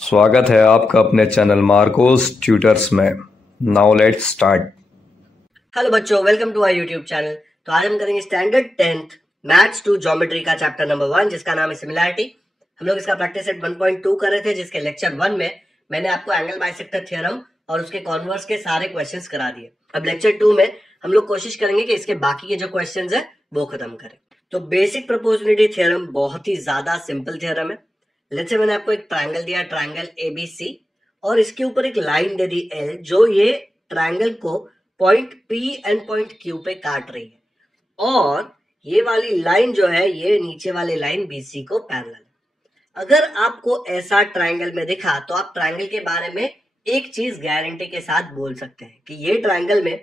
स्वागत है आपका अपने चैनल मार्कोस ट्यूटर्स में। Now let's start. हेलो बच्चों, welcome to our YouTube channel. तो आज हम करेंगे standard 10th maths two geometry का चैप्टर नंबर 1 जिसका नाम है सिमिलैरिटी। हम लोग इसका प्रैक्टिस सेट 1.2 कर रहे थे, जिसके लेक्चर 1 में मैंने आपको एंगल बाइसेक्टर थ्योरम और उसके कॉन्वर्स के सारे क्वेश्चंस करा दिए। अब लेक्चर 2 में हम लोग कोशिश करेंगे कि इसके बाकी के जो क्वेश्चंस है वो खत्म करें। तो बेसिक प्रोपोर्शनलिटी थ्योरम बहुत ही ज्यादा सिंपल थ्योरम है। लेट्स से मैंने आपको एक ट्रायंगल दिया, ट्रायंगल एबीसी, और इसके ऊपर एक लाइन दे दी एल, जो ये ट्रायंगल को point P and point Q पे काट रही है, और ये वाली लाइन जो है ये नीचे वाली लाइन बीसी को पैरेलल है। अगर आपको ऐसा ट्रायंगल में दिखा तो आप ट्रायंगल के बारे में एक चीज गारंटी के साथ बोल सकते हैं कि ये ट्रायंगल में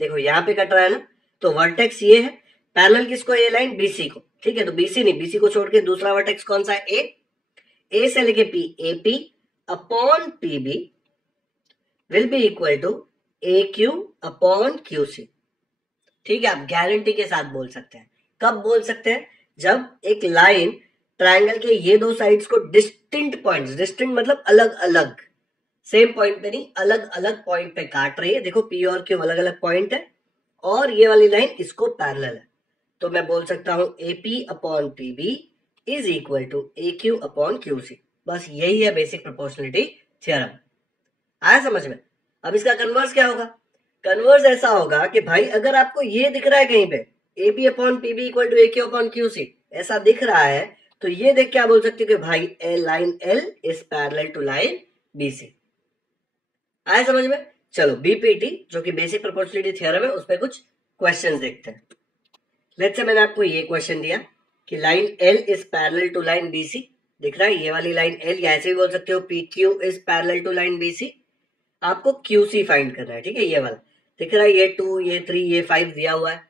देखो यहाँ पे कट रहा है ना, तो वर्टेक्स ये है, पैरेलल किसको, ये लाइन बीसी को। ठीक है, तो बीसी नहीं, बीसी को छोड़ के दूसरा वर्टेक्स कौन सा है, ए से लेके P, AP upon PB will be equal to A Q upon Q C. ठीक है, आप गारंटी के साथ बोल सकते हैं। कब बोल सकते हैं? जब एक लाइन ट्रायंगल के ये दो साइड्स को डिस्टिंक्ट पॉइंट्स, डिस्टिंक्ट मतलब अलग अलग, सेम पॉइंट पे नहीं, अलग अलग पॉइंट पे काट रही है। देखो पी और क्यू अलग अलग पॉइंट है और ये वाली लाइन इसको पैरेलल है, तो मैं बोल सकता हूं AP upon PB is equal to A Q upon Q C. बस यही है बेसिक प्रोपोर्शनलिटी थ्योरम। आया समझ में? अब इसका कन्वर्स क्या होगा? कन्वर्स ऐसा होगा कि भाई अगर आपको ये दिख रहा है कहीं पे A B upon P B equal to A Q upon Q C, ऐसा दिख रहा है, तो ये देख क्या बोल सकते हो कि भाई line L is parallel to line B C. आया समझ में? चलो बीपीटी जो कि बेसिक प्रोपोर्शनलिटी थ्योरम है, उस पर कुछ क्वेश्चंस देखते हैं। लेट्स से मैंने आपको ये क्वेश्चन दिया कि line L is parallel to line B C, दिख रहा है ये वाली लाइन एल, या ऐसे भी बोल सकते हो P Q is parallel to line B C. आपको क्यू सी फाइंड करना है। ठीक है, ये वाला दिख रहा है, ये 2, ये 3, ये 5 दिया हुआ है।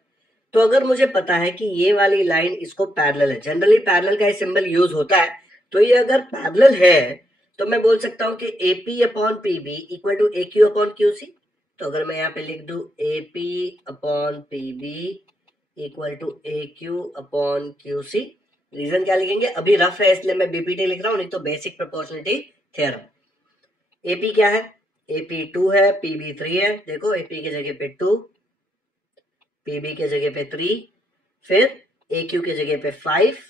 तो अगर मुझे पता है कि ये वाली लाइन इसको पैरेलल है, जनरली पैरेलल का सिंबल यूज होता है, तो ये अगर पैरेलल है तो मैं बोल सकता हूं कि AP upon PB equal to A Q upon Q C. तो अगर मैं यहाँ पे लिख दू AP upon PB equal to A Q upon Q C, reason क्या लिखेंगे? अभी रफ है इसलिए मैं बीपीटी लिख रहा हूं, नहीं तो बेसिक प्रोपोर्शनलिटी थ्योरम। एपी क्या है? एपी 2 है, पीबी 3 है। देखो एपी की जगह पे 2, पीबी के जगह पे 3, फिर ए क्यू के जगह पे 5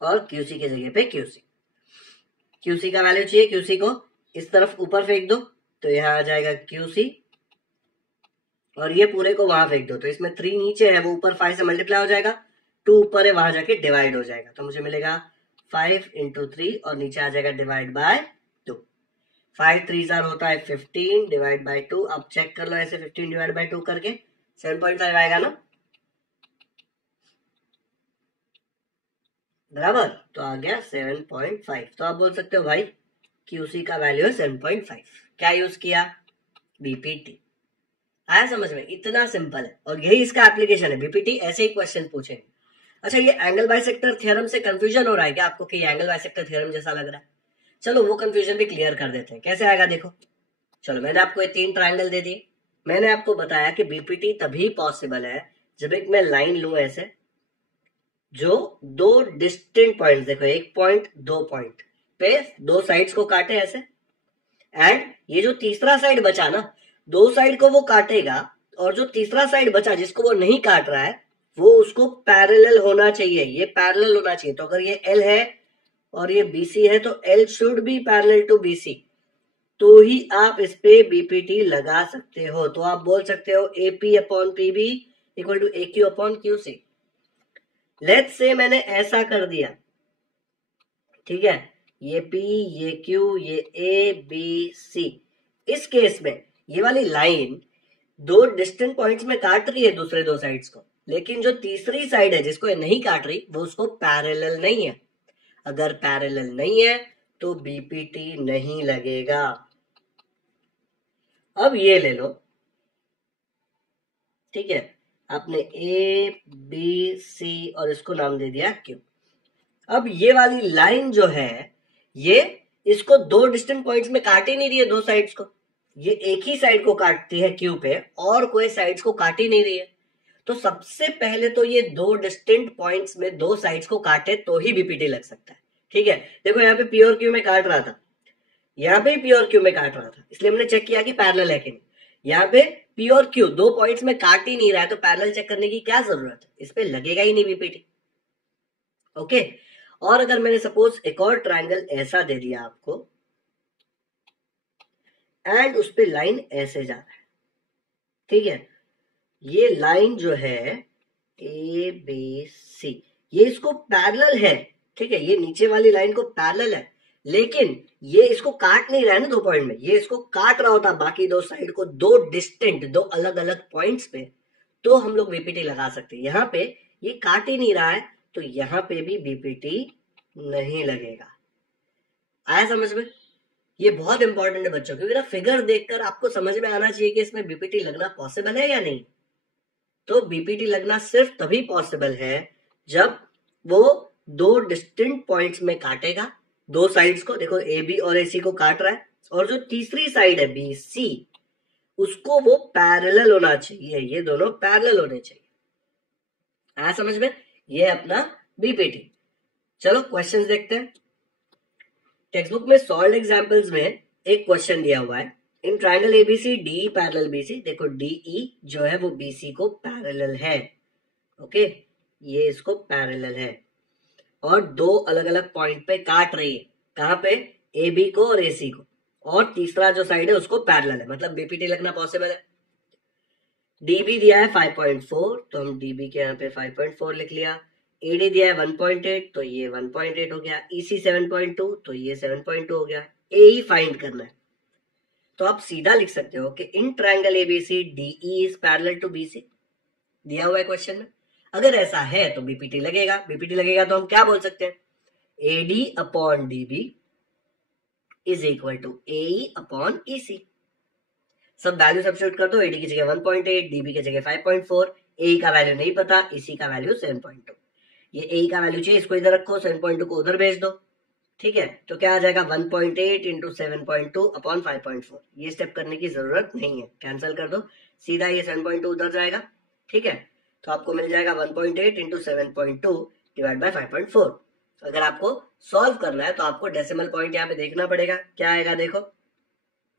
और क्यूसी के जगह पे क्यूसी। क्यूसी का वैल्यू चाहिए, क्यूसी को इस तरफ ऊपर फेंक दो तो यहां आ जाएगा क्यूसी, और ये पूरे को वहां फेंक दो तो इसमें 3 नीचे है, वो ऊपर 5 से मल्टीप्लाई हो जाएगा, 2 ऊपर है वहां जाके डिवाइड हो जाएगा, तो मुझे मिलेगा 5 इंटू 3 और नीचे आ जाएगा डिवाइड बाय 2। 5 3 होता है 15 डिवाइड बाय 2। अब चेक कर लो ऐसे 15 डिवाइड बाय 2 करके 7.5 आएगा ना, बराबर? तो आ गया 7.5। तो आप बोल सकते हो भाई क्यूसी का वैल्यू है 7.5। क्या यूज किया? बीपीटी। आया समझ में? इतना सिंपल है, और यही इसका एप्लीकेशन है। बीपीटी ऐसे ही क्वेश्चन पूछेंगे। अच्छा, ये एंगल बाइसेक्टर थ्योरम से कंफ्यूजन हो रहा है क्या आपको कि एंगल बाइसेक्टर थ्योरम जैसा लग रहा है? चलो वो कंफ्यूजन भी क्लियर कर देते हैं। कैसे आएगा देखो। चलो मैंने आपको ये 3 ट्रायंगल दे दिए। मैंने आपको बताया कि बीपीटी तभी पॉसिबल है जब एक मैं लाइन लूं ऐसे, जो 2 डिस्टिंक्ट पॉइंट, देखो 1 पॉइंट 2 पॉइंट पे 2 साइड्स को काटे ऐसे, एंड ये जो तीसरा साइड बचा ना, 2 साइड को वो काटेगा, और जो तीसरा साइड बचा जिसको वो नहीं काट रहा है, वो उसको पैरेलल होना चाहिए, ये पैरेलल होना चाहिए। तो अगर ये एल है और ये बीसी है तो L should be parallel to BC, तो ही आप इस पे बीपीटी लगा सकते हो। तो आप बोल सकते हो AP upon PB equal to A Q upon Q C. Let's say मैंने ऐसा कर दिया, ठीक है, ये P, ये Q, ये A, B, C। इस केस में ये वाली लाइन 2 डिस्टेंट पॉइंट्स में काट रही है दूसरे 2 साइड्स को, लेकिन जो तीसरी साइड है जिसको ये नहीं काट रही, वो उसको पैरेलल नहीं है। अगर पैरेलल नहीं है तो बीपीटी नहीं लगेगा। अब ये ले लो, ठीक है, आपने A, B, C और इसको नाम दे दिया Q। अब ये वाली लाइन जो है ये इसको 2 डिस्टेंट पॉइंट्स में काट ही नहीं रही है 2 साइड्स को, ये एक ही साइड को काटती है क्यू पे, और कोई साइड्स को काट ही नहीं रही है। तो सबसे पहले तो ये 2 डिस्टिंक्ट पॉइंट्स में 2 साइड्स को काटे तो ही बीपीटी लग सकता है। ठीक है, देखो यहाँ पे पी और क्यू में काट रहा था, यहाँ पे पी और क्यू में काट रहा था, इसलिए हमने चेक किया कि पैरेलल है कि नहीं। यहाँ पे पी और क्यू दो पॉइंट्स में काट ही नहीं रहा है, तो पैरेलल चेक करने की क्या जरूरत है, इस पे लगेगा ही नहीं बीपीटी। ओके, और अगर मैंने सपोज एक और ट्रायंगल ऐसा दे दिया आपको एंड उस पे लाइन ऐसे जा रहा है, ठीक है, ये लाइन जो है ए बी सी, ये इसको पैरेलल है, ठीक है, ये नीचे वाली लाइन को पैरेलल है, लेकिन ये इसको काट नहीं रहा है ना दो पॉइंट में, ये इसको काट रहा होता बाकी दो साइड को, दो डिस्टेंट, दो अलग अलग पॉइंट्स पे, तो हम लोग बीपीटी लगा सकते हैं। यहाँ पे ये काट ही नहीं रहा है, तो यहाँ पे भी बीपीटी नहीं लगेगा। आया समझ में? ये बहुत इंपॉर्टेंट है बच्चों, क्योंकि ना फिगर देखकर आपको समझ में आना चाहिए कि इसमें बीपीटी लगना पॉसिबल है या नहीं। तो बीपीटी लगना सिर्फ तभी पॉसिबल है जब वो दो डिस्टिंक्ट पॉइंट्स में काटेगा, दो साइड्स को, देखो ए बी और ए सी को काट रहा है, और जो तीसरी साइड है बी सी, उसको वो पैरेलल होना चाहिए, ये दोनों पैरेलल होने चाहिए। आया समझ में? ये अपना बीपीटी। चलो क्वेश्चंस देखते हैं। टेक्स्ट बुक में सॉल्व एग्जांपल्स में एक क्वेश्चन दिया हुआ है, in triangle ABC D parallel BC, देखो डीई जो है वो बीसी को पैरेलल है, ओके, ये इसको पैरेलल है, और दो अलग अलग पॉइंट पे काट रही है, कहां पे, ए बी को और ए सी को, और तीसरा जो साइड है उसको पैरेलल है, मतलब बीपीटी लगना पॉसिबल है। डीबी दिया है 5.4, तो हम डीबी के यहाँ पे 5.4 लिख लिया। एडी दिया है 1.8, तो ये 1.8 हो गया। ईसी 7.2, तो ये 7.2 हो गया। एई फाइंड करना है, तो आप सीधा लिख सकते हो कि in triangle ABC DE is parallel to BC, दिया हुआ है क्वेश्चन में। अगर ऐसा है तो बीपीटी लगेगा। बीपीटी लगेगा तो हम क्या बोल सकते हैं, AD upon DB is equal to AE upon EC. सब वैल्यू सब्स्टिट्यूट कर दो, एडी की जगह 1.8, डीबी की जगह 5.4, एई का वैल्यू नहीं पता, ईसी का वैल्यू 7.2। ये एई का वैल्यू चाहिए, इसको इधर रखो, 7.2 को उधर भेज दो, ठीक है, तो क्या आ जाएगा 1.8 इंटू 7.2 अपॉन 5.4। ये स्टेप करने की जरूरत नहीं है, कैंसिल कर दो, सीधा ये 7.2 उधर जाएगा, ठीक है, तो आपको मिल जाएगा 1.8 इंटू 7.2 डिवाइड बाय 5.4। अगर आपको सॉल्व करना है तो आपको डेसिमल पॉइंट यहाँ पे देखना पड़ेगा, क्या आएगा देखो,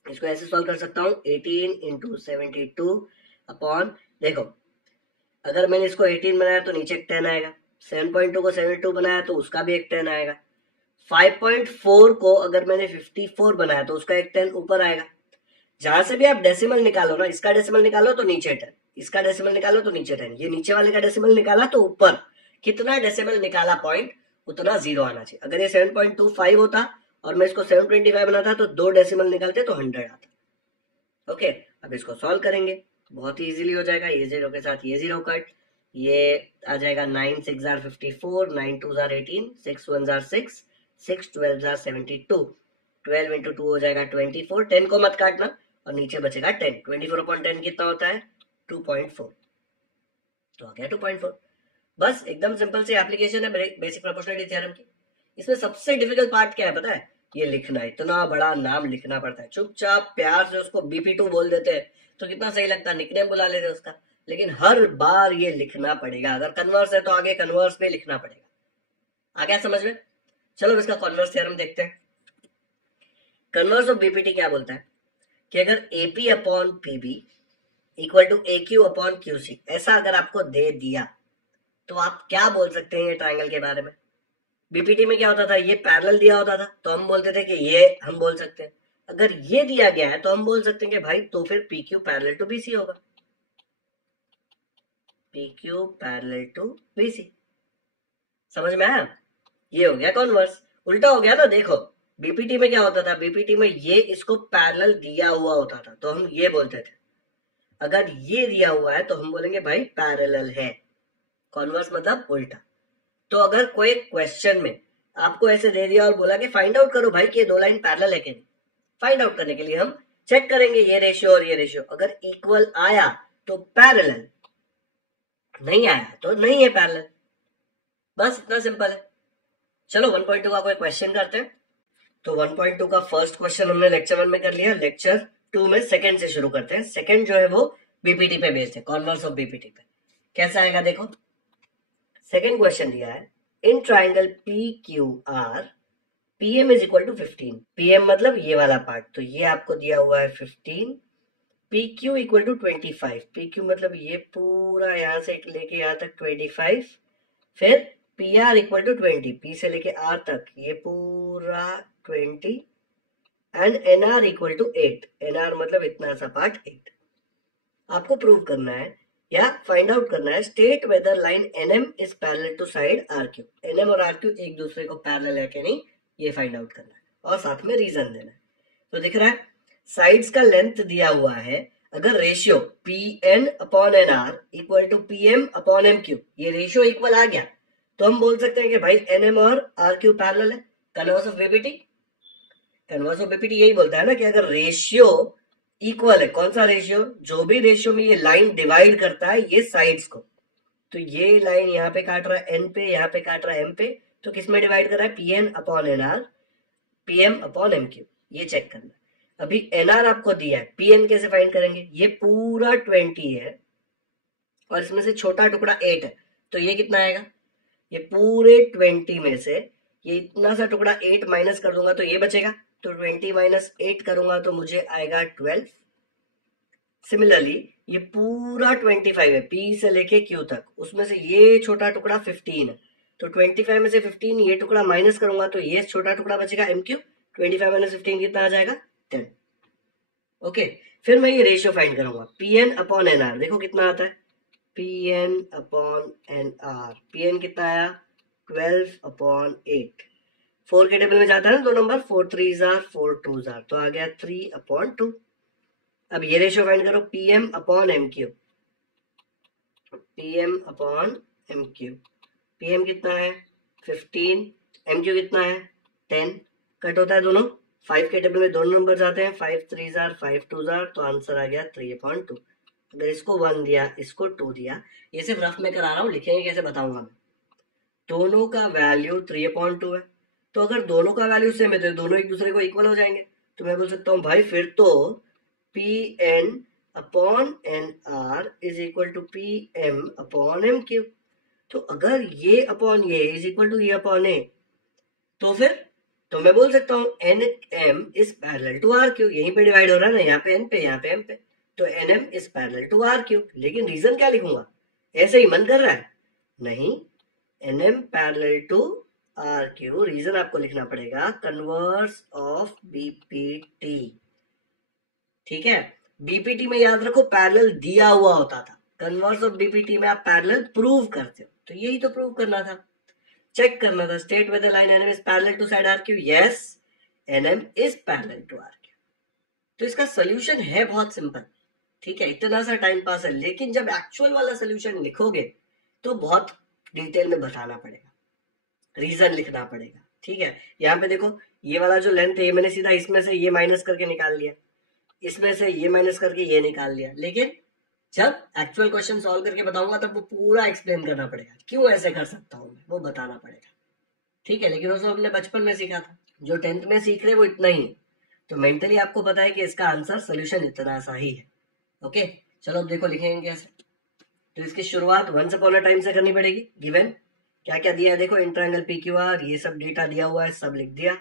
इसको ऐसे सॉल्व कर सकता हूँ, 18 इंटू 72 अपॉन, देखो अगर मैंने इसको 18 बनाया तो नीचे एक 10 आएगा, 7.2 को 72 बनाया तो उसका भी एक 10 आएगा, 5.4 को अगर मैंने 54 बनाया तो उसका एक 10 ऊपर आएगा। जहां से भी आप डेसिमल निकालो ना, इसका डेसिमल निकालो तो नीचे 10, इसका डेसिमल निकालो तो नीचे 10, ये नीचे वाले का डेसिमल निकाला तो ऊपर, कितना डेसिमल निकाला पॉइंट उतना जीरो आना चाहिए। अगर ये 7.25 होता और मैं इसको 725 बनाता तो दो डेसिमल निकालते तो 100 आता। ओके, अब इसको सॉल्व करेंगे, बहुत ही इजीली हो जाएगा, ये जीरो के साथ ये जीरो कट, ये आ जाएगा 9 6 54, 9 2 18, 6 1 6, 6 12 72, 12 इंटू 2 हो जाएगा 24, 10 को मत काटना और नीचे बचेगा 10, 24 अपॉन 10 कितना होता है 2.4, तो आ गया 2.4। बस एकदम सिंपल सी एप्लीकेशन है बेसिक प्रोपोर्शनलिटी थ्योरम की। इसमें सबसे डिफिकल्ट पार्ट क्या है पता है, ये लिखना, इतना बड़ा नाम लिखना पड़ता है। चुपचाप प्यार से उसको BP2 बोल देते हैं तो कितना सही लगता है, निकनेम बुला लेते हैं उसका, लेकिन हर बार ये लिखना पड़ेगा। अगर कन्वर्स है तो आगे कन्वर्स पे लिखना पड़ेगा। आ गया समझ में? चलो इसका कन्वर्स थ्योरम देखते हैं। कन्वर्स ऑफ बीपीटी क्या बोलता है कि अगर AP upon PB equal to AQ upon QC, ऐसा अगर आपको दे दिया तो आप क्या बोल सकते हैं ये ट्रायंगल के बारे में। बीपीटी में क्या होता था, ये पैरेलल दिया होता था तो हम बोलते थे कि ये हम बोल सकते हैं। अगर ये दिया गया है तो हम बोल सकते हैं कि भाई तो फिर PQ पैरेलल टू BC होगा, PQ पैरेलल टू BC। समझ में आया? ये हो गया कॉन्वर्स। उल्टा हो गया ना, देखो बीपीटी में क्या होता था, बीपीटी में ये इसको पैरेलल दिया हुआ होता था तो हम ये बोलते थे, अगर ये दिया हुआ है तो हम बोलेंगे भाई पैरेलल है। कॉन्वर्स मतलब उल्टा। तो अगर कोई क्वेश्चन में आपको ऐसे दे दिया और बोला कि फाइंड आउट करो भाई कि ये दो लाइन पैरेलल है कि नहीं, फाइंड आउट करने के लिए हम चेक करेंगे ये रेशियो और ये रेशियो, अगर इक्वल आया तो पैरेलल, नहीं आया तो नहीं है पैरेलल। बस इतना सिंपल है। चलो 1.2 का कोई क्वेश्चन करते हैं। तो 1.2 का फर्स्ट क्वेश्चन हमने लेक्चर 1 में कर लिया, लेक्चर 2 में सेकंड से शुरू करते हैं। सेकंड जो है वो बीपीटी पे बेस्ड है, कॉन्वर्स ऑफ बीपीटी पे। कैसा आएगा देखो, सेकंड क्वेश्चन दिया है, in triangle PQR PM is equal to 15। PM मतलब ये वाला पार्ट, तो ये आपको दिया हुआ है 15। PQ equal to 25। PQ मतलब ये पूरा यहाँ से लेके यहाँ तक 25। फिर PR इक्वल टू 20, P से लेके R तक ये पूरा 20 and NR equal to 8। NR मतलब इतना सा पार्ट 8। आपको प्रूव करना है या फाइंड आउट करना है state whether line NM is parallel to side RQ। NM और RQ एक दूसरे को पैरेलल है कि नहीं, ये फाइंड आउट करना है और साथ में रीजन देना है। तो दिख रहा है साइड्स का लेंथ दिया हुआ है, अगर ratio PN upon NR equal to PM upon MQ, ये रेशियो इक्वल आ गया तो हम बोल सकते हैं कि भाई NM और RQ पैरेलल है। Converse of BPT, converse of BPT यही बोलता है ना कि अगर रेशियो इक्वल है, कौन सा रेशियो, जो भी रेशियो में ये लाइन डिवाइड करता है ये साइड्स को, तो ये लाइन यहाँ पे काट रहा है N पे, यहाँ पे काट रहा है M पे, तो किस में डिवाइड कर रहा है, PN upon NR, PM upon MQ। ये चेक करना। अभी NR आपको दिया है, PN कैसे फाइंड करेंगे, ये पूरा 20 है और इसमें से छोटा टुकड़ा 8 है, तो ये कितना आएगा, ये पूरे 20 में से ये इतना सा टुकड़ा 8 माइनस कर दूंगा तो ये बचेगा, तो 20 माइनस 8 करूंगा तो मुझे आएगा 12। सिमिलरली ये पूरा 25 है P से लेके Q तक, उसमें से ये छोटा टुकड़ा 15 है, तो 25 में से 15 ये टुकड़ा माइनस करूंगा तो ये छोटा टुकड़ा बचेगा MQ। 25 माइनस 15 कितना आ जाएगा, 10। ओके, फिर मैं ये रेशियो फाइंड करूंगा PN अपॉन NR, देखो कितना आता है, PN अपॉन NR, PN कितना आया 12 अपॉन 8। 4 के टेबल में जाता है ना दो number, 4 3s are 4 2s are, तो आ गया 3 अपॉन 2। अब ये रेशियो फाइंड करो PM upon MQ, PM upon MQ, PM कितना है 15, MQ कितना है 10, कट होता है दोनों, 5 के टेबल में दोनों नंबर जाते हैं, 5 3s are 5 2s are, तो आंसर आ गया 3 अपॉन 2। अगर इसको 1 दिया इसको 2 दिया, ये सिर्फ रफ में करा रहा हूँ, लिखेंगे कैसे बताऊंगा मैं। दोनों का वैल्यू 3 अपॉन 2 है, तो अगर दोनों का वैल्यू सेम है तो दोनों एक दूसरे को इक्वल हो जाएंगे, तो मैं बोल सकता हूँ भाई फिर तो PN upon NR is equal to PM upon MQ। तो अगर ये अपॉन ये इज इक्वल टू ये अपॉन ए, तो फिर तो मैं बोल सकता हूँ NM is parallel to RQ। यहीं पे डिवाइड हो रहा है ना, यहाँ पे N पे यहाँ पे M पे, तो NM is parallel to RQ। लेकिन रीजन क्या लिखूंगा, ऐसे ही मन कर रहा है, नहीं, NM parallel to RQ, reason आपको लिखना पड़ेगा कन्वर्स ऑफ BPT। ठीक है, BPT में याद रखो पैरेलल दिया हुआ होता था, कन्वर्स ऑफ BPT में आप पैरेलल प्रूव करते हो, तो यही तो प्रूव करना था, चेक करना था state whether line NM is parallel to side RQ। Yes, NM is parallel to RQ। तो इसका सोल्यूशन है बहुत सिंपल, ठीक है, इतना सा टाइम पास है, लेकिन जब एक्चुअल वाला सोल्यूशन लिखोगे तो बहुत डिटेल में बताना पड़ेगा, रीजन लिखना पड़ेगा। ठीक है, यहाँ पे देखो ये वाला जो लेंथ है ये मैंने सीधा इसमें से ये माइनस करके निकाल लिया, इसमें से ये माइनस करके ये निकाल लिया, लेकिन जब एक्चुअल क्वेश्चन सॉल्व करके बताऊंगा तब वो पूरा एक्सप्लेन करना पड़ेगा, क्यों ऐसे कर सकता हूँ मैं, वो बताना पड़ेगा। ठीक है, लेकिन वो सब हमने बचपन में सीखा था, जो 10th में सीख रहे वो इतना ही है, तो मेंटली आपको पता है कि इसका आंसर सोल्यूशन इतना सा ही है। ओके, चलो अब देखो लिखेंगे कैसे। तो इसकी शुरुआत वंस अपॉन अ टाइम से करनी पड़ेगी। गिवन क्या क्या दिया है देखो, इंट्रायंगल PQR, ये सब डेटा दिया हुआ है, सब लिख दिया।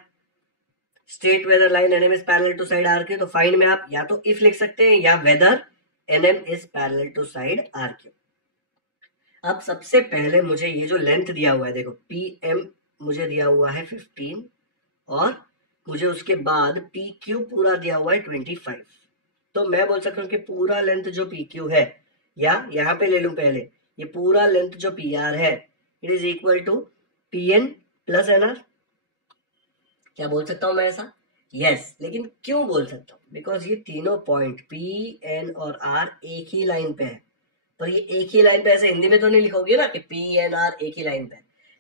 State whether line NM is parallel to side RQ, तो फाइंड में आप या तो इफ लिख सकते हैं या whether NM is parallel to side RQ। अब सबसे पहले मुझे ये जो लेंथ दिया हुआ है देखो, PM मुझे दिया हुआ है 15 और मुझे उसके बाद PQ पूरा दिया हुआ है 25, तो मैं बोल सकता हूँ कि पूरा लेंथ जो PQ है, या यहाँ पे ले लूं पहले, ये पूरा लेंथ जो PR है, it is equal to PN plus NR। क्या बोल सकता हूं मैं ऐसा, यस, लेकिन क्यों बोल सकता हूं, बिकॉज ये तीनों पॉइंट PN और R एक ही लाइन पे है, पर ये एक ही लाइन पे ऐसे हिंदी में तो नहीं लिखोगे ना कि PNR एक ही लाइन पे।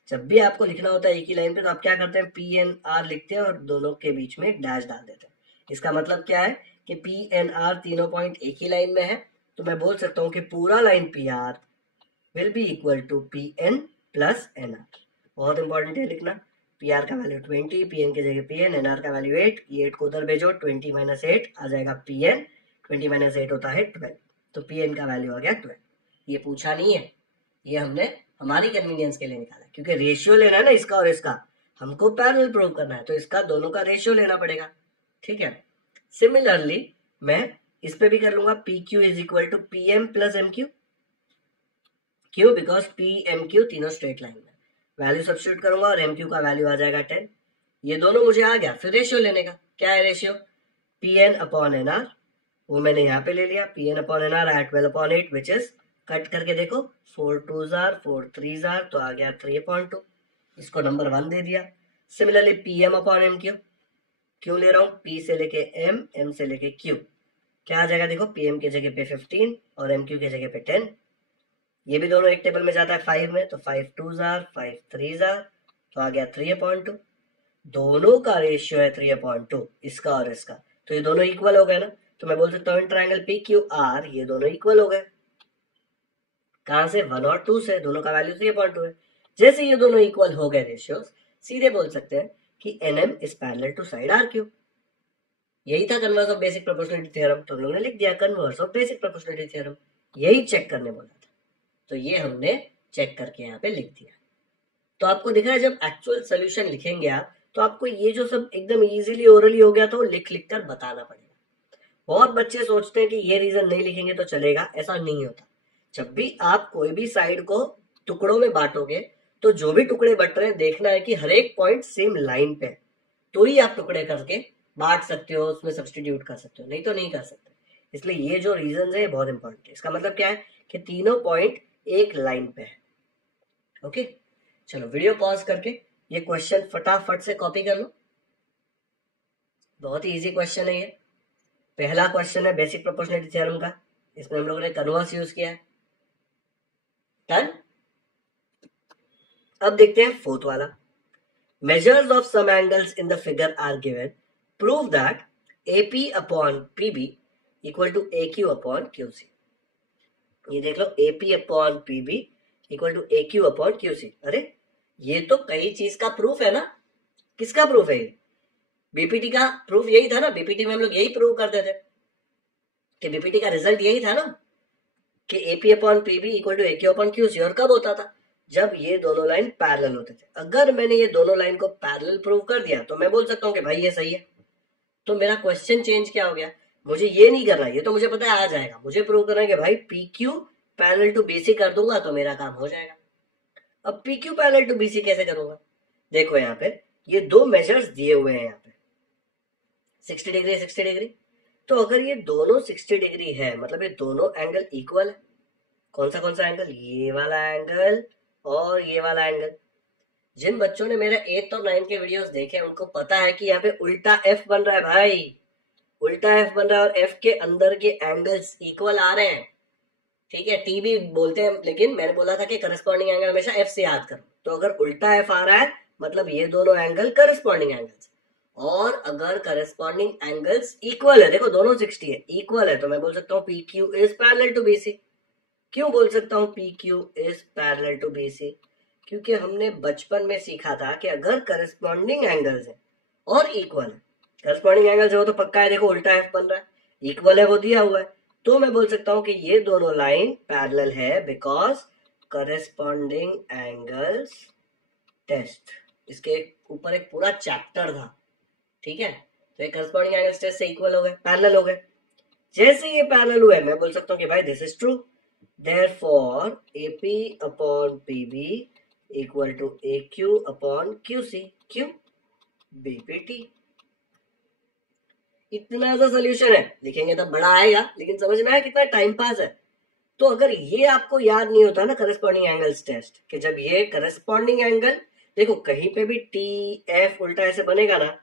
जब भी आपको लिखना होता है एक ही लाइन पे तो आप क्या करते हैं, PNR लिखते हैं और दोनों के बीच में एक डैश डाल देते हैं। इसका मतलब क्या है कि PNR तीनों पॉइंट एक ही लाइन में है, तो मैं बोल सकता हूँ कि पूरा line PR will be equal to PN plus NR। बहुत इंपॉर्टेंट है लिखना, PR का वैल्यू 20, PN की जगह PN, NR का वैल्यू 8, ये 8 को उधर भेजो, 20 माइनस 8 आ जाएगा PN, 20 माइनस 8 होता है 12, तो PN का वैल्यू आ गया 12। ये पूछा नहीं है, ये हमने हमारी कन्वीनियंस के लिए निकाला, क्योंकि रेशियो लेना है ना इसका और इसका, हमको पैरेलल प्रूव करना है, तो इसका दोनों का रेशियो लेना पड़ेगा। ठीक है, सिमिलरली मैं इस पे भी कर लूंगा, P Q is equal to P M plus M Q. क्यों? बिकॉज पी एम क्यू तीनों स्ट्रेट लाइन में, वैल्यू सब्स्टिट्यूट करूंगा और एम क्यू का वैल्यू आ जाएगा 10। ये दोनों मुझे आ गया, फिर रेशियो लेने का। क्या है ratio? P N upon N R, वो मैंने यहाँ पे ले लिया, P N upon N R आई 12/8 विच इज, कट करके देखो 4 2s are 4 3s are, तो आ गया 3/2, इसको नंबर 1 दे दिया। Similarly P M upon M Q, क्यों ले रहा हूँ? पी से लेके एम, एम से लेके क्यू, क्या आ जाएगा देखो, पी एम की जगह पे 15 और एम क्यू की जगह पे 10। ये भी दोनों एक टेबल में जाता है 5 में, तो 5 2s are 5 3s are, तो आ गया 3/2। दोनों का रेशियो है 3/2, इसका और इसका, तो ये दोनों इक्वल हो गए ना। तो मैं बोल सकता हूँ ट्रायंगल पी क्यू आर ये दोनों इक्वल हो गए। कहां से? 1 और 2 से, दोनों का वैल्यू 3/2 है। जैसे ये दोनों इक्वल हो गए रेशियोज, सीधे बोल सकते हैं कि N M is parallel to side R Q. यही था converse of basic proportionality theorem, तो हम लोगों ने लिख दिया converse of basic proportionality theorem. यही चेक करने बोला था, तो ये हमने चेक करके यहाँ पे लिख दिया। तो आपको दिख रहा है जब एक्चुअल सोल्यूशन लिखेंगे आप, तो आपको ये जो सब एकदम इजीली ओरली हो गया था वो लिख लिख कर बताना पड़ेगा। बहुत बच्चे सोचते हैं कि ये रीजन नहीं लिखेंगे तो चलेगा, ऐसा नहीं होता। जब भी आप कोई भी साइड को टुकड़ों में बांटोगे, तो जो भी टुकड़े बट रहे हैं देखना है कि हर एक पॉइंट सेम लाइन पे है, तो ही आप टुकड़े करके बांट सकते हो, उसमें सब्स्टिट्यूट कर सकते हो, नहीं तो नहीं कर सकते। इसलिए ये जो रीजन है बहुत इंपॉर्टेंट है। इसका मतलब क्या है कि तीनों पॉइंट एक लाइन पे है। ओके, चलो वीडियो पॉज करके ये क्वेश्चन फटाफट से कॉपी कर लो। बहुत ही इजी क्वेश्चन है ये। पहला क्वेश्चन है बेसिक प्रोपोर्शनलिटी थ्योरम का, इसमें हम लोगों ने कन्वर्स यूज किया है। डन। अब देखते हैं फोर्थ वाला। Measures of some angles in the figure are given, prove that AP upon PB equal to AQ upon QC। ये देख लो, AP upon PB equal to AQ upon QC। अरे ये तो कई चीज का प्रूफ है ना। किसका प्रूफ है ये? बीपीटी का प्रूफ यही था ना। बीपीटी में हम लोग यही प्रूव करते थे कि बीपीटी का रिजल्ट यही था ना कि AP upon PB equal to AQ upon QC। और कब होता था? जब ये दोनों लाइन पैरेलल होते थे। अगर मैंने ये दोनों लाइन को पैरेलल प्रूव कर दिया तो मैं बोल सकता हूँ कि भाई ये सही है। तो मेरा क्वेश्चन चेंज क्या हो गया? मुझे ये नहीं करना, ये तो मुझे पता है आ जाएगा। मुझे प्रूव करना है कि भाई PQ पैरेलल टू BC कर दूंगा तो मेरा काम हो जाएगा। अब PQ पैरेलल टू BC कैसे करूंगा? देखो यहाँ पे ये दो मेजर्स दिए हुए हैं, यहाँ पे 60 डिग्री 60 डिग्री। तो अगर ये दोनों 60 डिग्री है मतलब ये दोनों एंगल इक्वल है। कौन सा एंगल? ये वाला एंगल और ये वाला एंगल। जिन बच्चों ने मेरे 8th और 9th के वीडियोस देखे उनको पता है कि यहाँ पे उल्टा F बन रहा है भाई, उल्टा F बन रहा है और F के अंदर के एंगल्स इक्वल आ रहे हैं। ठीक है, T भी बोलते हैं, लेकिन मैंने बोला था कि करस्पॉन्डिंग एंगल हमेशा F से याद करो। तो अगर उल्टा F आ रहा है मतलब ये दोनों एंगल करस्पॉन्डिंग एंगल्स, और अगर करस्पॉन्डिंग एंगल्स इक्वल है, देखो दोनों 60 है, इक्वल है, तो मैं बोल सकता हूँ PQ is parallel to BC। क्यों बोल सकता हूँ PQ is parallel to BC? क्योंकि हमने बचपन में सीखा था कि अगर करस्पॉन्डिंग एंगल्स है और इक्वल है, करस्पॉन्डिंग एंगल्स हो तो पक्का है, देखो उल्टा F बन रहा है, इक्वल है वो दिया हुआ है, तो मैं बोल सकता हूँ कि ये दोनों लाइन पैरेलल है बिकॉज करस्पॉन्डिंग एंगल्स टेस्ट। इसके ऊपर एक पूरा चैप्टर था। ठीक है, तो ये करस्पॉन्डिंग एंगल्स टेस्ट से इक्वल हो गए, पैरेलल हो गए। जैसे ये पैरेलल हुए मैं बोल सकता हूँ कि भाई this is true, therefore AP upon PB equal to AQ upon QC। क्यों? BPT। इतना सा सोल्यूशन है, लिखेंगे तब बड़ा आएगा, लेकिन समझ में आया कितना टाइम पास है। तो अगर ये आपको याद नहीं होता ना करस्पॉन्डिंग एंगल्स टेस्ट, कि जब ये करस्पॉन्डिंग एंगल, देखो कहीं पे भी TF उल्टा ऐसे बनेगा ना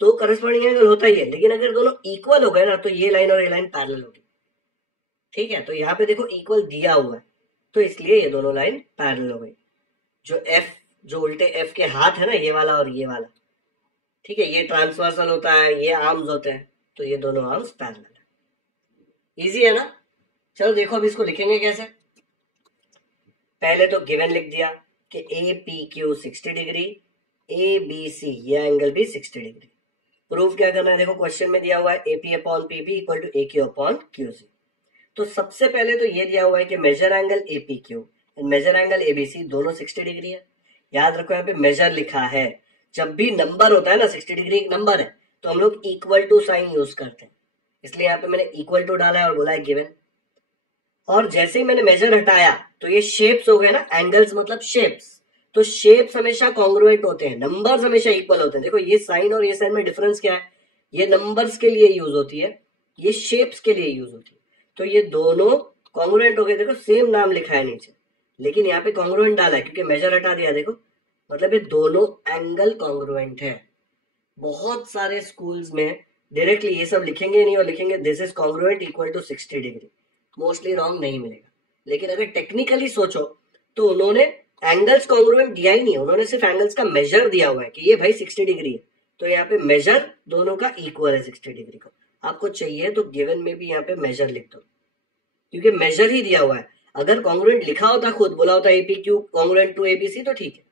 तो करस्पॉन्डिंग एंगल होता ही है, लेकिन अगर दोनों इक्वल हो गए ना तो ये लाइन और ये लाइन पैरेलल होगी। ठीक है, तो यहाँ पे देखो इक्वल दिया हुआ है तो इसलिए ये दोनों लाइन पैरेलल हो गई। जो उल्टे F के हाथ है ना, ये वाला और ये वाला, ठीक है, ये ट्रांसवर्सल होता है, ये आर्म्स होते हैं, तो ये दोनों आर्म्स पैरेलल है। इजी है ना। चलो देखो अब इसको लिखेंगे कैसे। पहले तो गिवन लिख दिया कि APQ 60 डिग्री, ABC ये एंगल भी 60 डिग्री। प्रूफ क्या करना है? देखो क्वेश्चन में दिया हुआ है AP upon PB equal to AQ upon QC। तो सबसे पहले तो ये दिया हुआ है कि measure angle APQ and measure angle ABC दोनों 60 डिग्री है। याद रखो यहाँ पे मेजर लिखा है, जब भी नंबर होता है ना, 60 डिग्री एक नंबर है, तो हम लोग इक्वल टू साइन यूज करते हैं, इसलिए यहाँ पे मैंने इक्वल टू डाला है और बोला है गिवन। और जैसे ही मैंने मेजर हटाया तो ये शेप्स हो गए ना, एंगल्स मतलब शेप्स, तो शेप्स हमेशा कॉन्ग्रुएंट होते हैं, नंबर्स हमेशा इक्वल होते हैं। देखो ये साइन और ये साइन में डिफरेंस क्या है, ये नंबर्स के लिए यूज होती है, ये शेप्स के लिए यूज होती है, तो ये दोनों कॉन्ग्रुएंट हो गए। देखो सेम नाम लिखा है नीचे, लेकिन यहाँ पे कॉन्ग्रुएंट डाला है क्योंकि मेजर हटा दिया, देखो मतलब ये दोनों एंगल कॉन्ग्रुएंट है। बहुत सारे स्कूल्स में डायरेक्टली ये सब लिखेंगे नहीं और लिखेंगे this is congruent equal to 60 degree, mostly wrong नहीं मिलेगा। लेकिन अगर टेक्निकली सोचो तो उन्होंने एंगल्स कॉन्ग्रुएंट दिया ही नहीं, उन्होंने सिर्फ एंगल्स का मेजर दिया हुआ है कि ये भाई 60 डिग्री है, तो यहाँ पे मेजर दोनों का इक्वल है 60 डिग्री का। आपको चाहिए तो गिवन में भी यहाँ पे मेजर लिख दो, क्योंकि मेजर ही दिया हुआ है। अगर कॉन्ग्रुएंट लिखा होता, खुद बोला होता AP Q congruent to ABC, तो ठीक है।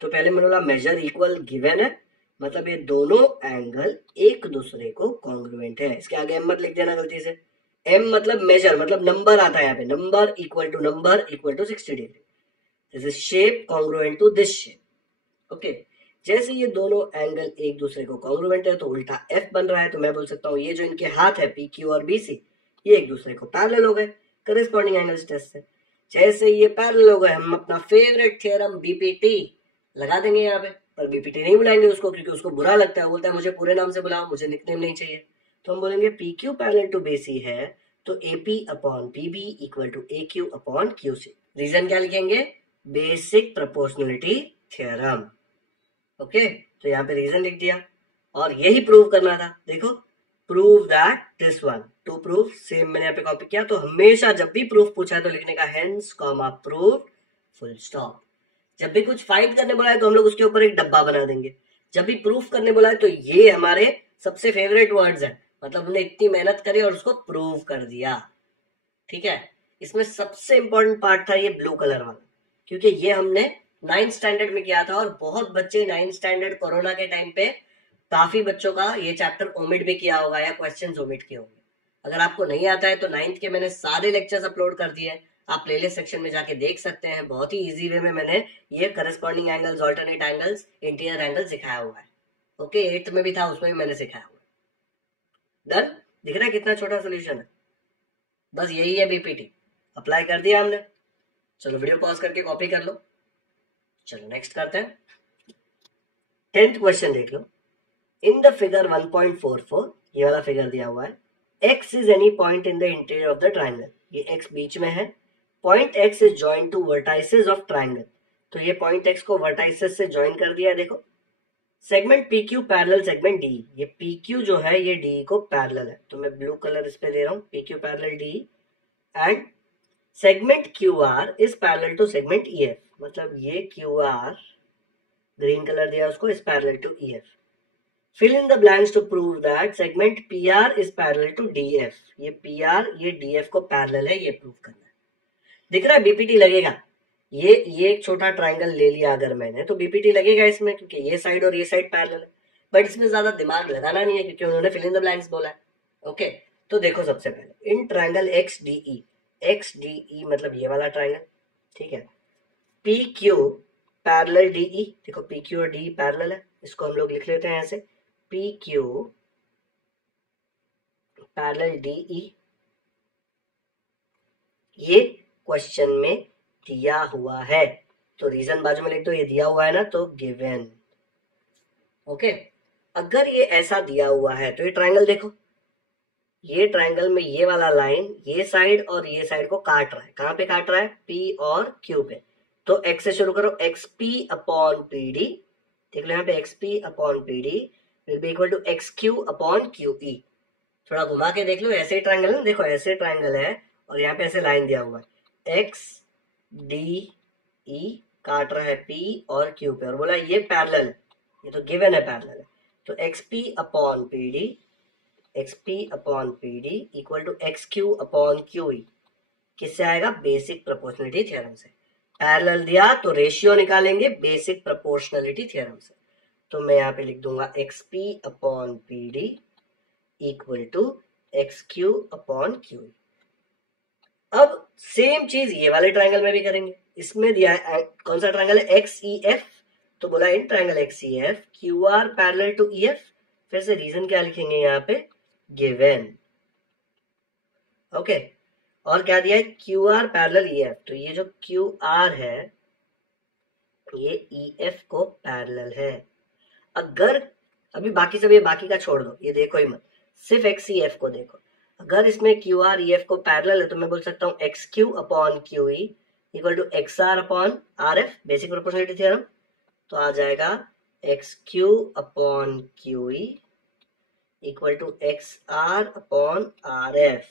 तो पहले मैंने बोला मेजर इक्वल गिवन है, मतलब ये दोनों एंगल एक दूसरे को कॉन्ग्रुएंट है। इसके आगे एम मत लिख देना गलती से, एम मतलब मेजर, मतलब नंबर आता है यहाँ पे, number equal to 60 degree, this is shape congruent to this shape. Okay, जैसे ये दोनों एंगल एक दूसरे को कॉन्ग्रुएंट है तो उल्टा एफ बन रहा है, तो मैं बोल सकता हूँ ये जो इनके हाथ है पी क्यू और बी सी, ये एक दूसरे को पैरेलल हो गए करेस्पॉन्डिंग एंगल्स टेस्ट से। जैसे ये पैरेलल हो गए, हम अपना फेवरेट थ्योरम बीपीटी लगा देंगे यहाँ पे, पर बीपीटी नहीं बुलाएंगे उसको क्योंकि उसको बुरा लगता है, बोलता है मुझे पूरे नाम से बुलाओ, मुझे निकनेम नहीं चाहिए। तो हम बोलेंगे P Q parallel to BC है तो AP upon PB equal to A Q upon Q C. Reason क्या लिखेंगे, बेसिक प्रोपोर्शनलिटी थ्योरम। ओके, तो यहाँ पे रीजन लिख दिया और यही प्रूव करना था। देखो prove that this one, to prove, same मैंने यहाँ पे कॉपी किया। तो हमेशा जब भी प्रूफ पूछा है तो लिखने का hence comma prove full stop. जब भी कुछ फाइंड करने बोला है तो हम लोग उसके ऊपर एक डब्बा बना देंगे, जब भी प्रूफ करने बोला है तो ये हमारे सबसे फेवरेट वर्ड्स हैं, मतलब हमने इतनी मेहनत करी और उसको प्रूव कर दिया। ठीक है, इसमें सबसे इंपॉर्टेंट पार्ट था ये ब्लू कलर वाला, क्योंकि ये हमने 9th स्टैंडर्ड में किया था और बहुत बच्चे 9th स्टैंडर्ड कोरोना के टाइम पे काफी बच्चों का ये चैप्टर ओमिट भी किया होगा या क्वेश्चंस ओमिट किए होंगे। अगर आपको नहीं आता है तो 9th के मैंने सारे लेक्चर्स अपलोड कर दिए हैं, आप प्लेलिस्ट सेक्शन में जाके देख सकते हैं। बहुत ही इजी वे में मैंने ये corresponding angles, alternate angles, interior angles सिखाया हुआ है। ओके, 8th में भी था, उसमें भी मैंने सिखाया हुआ है। डन, दिख रहा है कितना छोटा सोल्यूशन है, बस यही है बीपीटी, अप्लाई कर दिया हमने। चलो वीडियो पॉज करके कॉपी कर लो। चलो नेक्स्ट करते हैं, 10th क्वेश्चन देख लो। इन द फिगर 1.44, ये वाला फिगर दिया हुआ है, x is any point in the interior of the triangle, ये x बीच में है, point x is joined to vertices of triangle, तो ये पॉइंट x को वर्टाइसेस से जॉइन कर दिया है। देखो segment PQ parallel segment DE, ये PQ जो है ये DE को पैरेलल है, तो मैं ब्लू कलर इस पे दे रहा हूँ, PQ parallel DE, and segment QR is parallel to segment EF, मतलब ये QR ग्रीन कलर दिया उसको is parallel to EF। Fill in the blanks to prove that segment PR is parallel to DF, ये PR ये DF को parallel है, ये prove करना है। दिख रहा है बीपीटी लगेगा, ये एक छोटा ट्राइंगल ले लिया अगर मैंने तो बीपीटी लगेगा इसमें, क्योंकि ये साइड और ये साइड पैरेलल है, बट इसमें ज्यादा दिमाग लगाना नहीं है क्योंकि उन्होंने फिल इन द ब्लैंक्स बोला है। ओके, तो देखो सबसे पहले इन ट्राइंगल XDE मतलब ये वाला ट्राइंगल, ठीक है, PQ पैरेलल DE, देखो PQ और DE पैरेलल है, इसको हम लोग लिख लेते हैं ऐसे, PQ पैरेलल DE, ये क्वेश्चन में दिया हुआ है, तो रीजन बाजू में लिख दो, ये दिया हुआ है ना तो गिवन। ओके, अगर ये ऐसा दिया हुआ है तो ये ट्राइंगल देखो, ये ट्राइंगल में ये वाला लाइन ये साइड और ये साइड को काट रहा है, कहां पे काट रहा है, P और Q पे, तो x से शुरू करो, XP अपॉन PD, देख लो यहाँ पे XP upon PD will be equal to XQ upon QE। थोड़ा घुमा के देख लो, ऐसे ही ट्राइंगल है, देखो ऐसे ट्राइंगल है और यहाँ पे ऐसे लाइन दिया हुआ है, XDE काट रहा है P और Q पे और बोला ये पैरेलल है, ये तो गिवन है पैरेलल है, तो XP upon PD equal to XQ upon QE, किससे आएगा, बेसिक प्रोपोर्शनलिटी थ्योरम से। पैरेलल दिया तो रेशियो निकालेंगे बेसिक प्रोपोर्शनलिटी थ्योरम से, तो मैं यहाँ पे लिख दूंगा XP upon PD equal to XQ upon QE। अब सेम चीज ये वाले ट्राइंगल में भी करेंगे, इसमें दिया है कौन सा ट्राइंगल है, XEF, तो बोला in triangle XCF Q are parallel to EF, फिर से रीजन क्या लिखेंगे यहाँ पे, गिवन। ओके, और क्या दिया है, क्यू आर पैरेलल ईएफ, तो ये जो क्यू आर है ये ईएफ को पैरेलल है। अगर अभी बाकी सब ये बाकी का छोड़ दो, ये देखो ही मत, सिर्फ एक्ससीएफ को देखो। अगर इसमें क्यू आर ईएफ को पैरेलल है तो मैं बोल सकता हूँ X Q upon Q E equal to X R upon R F, basic proportionality theorem. तो आ जाएगा X Q upon Q E equal to X R upon R F.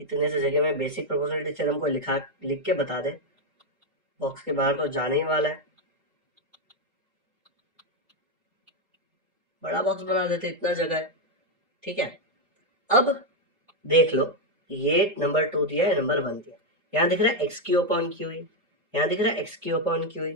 इतने से जगह में बेसिक प्रोपोर्शनलिटी थ्योरम को लिख के बता दे, बॉक्स के बाहर तो जाने ही वाला है, बड़ा बॉक्स बना देते, इतना जगह है। ठीक है, अब देख लो, ये नंबर 2 दिया है, नंबर 1 दिया, यहाँ दिख रहा है एक्स क्यू अपॉन क्यू ई, यहाँ दिख रहा है एक्स क्यू अपॉन क्यू ई,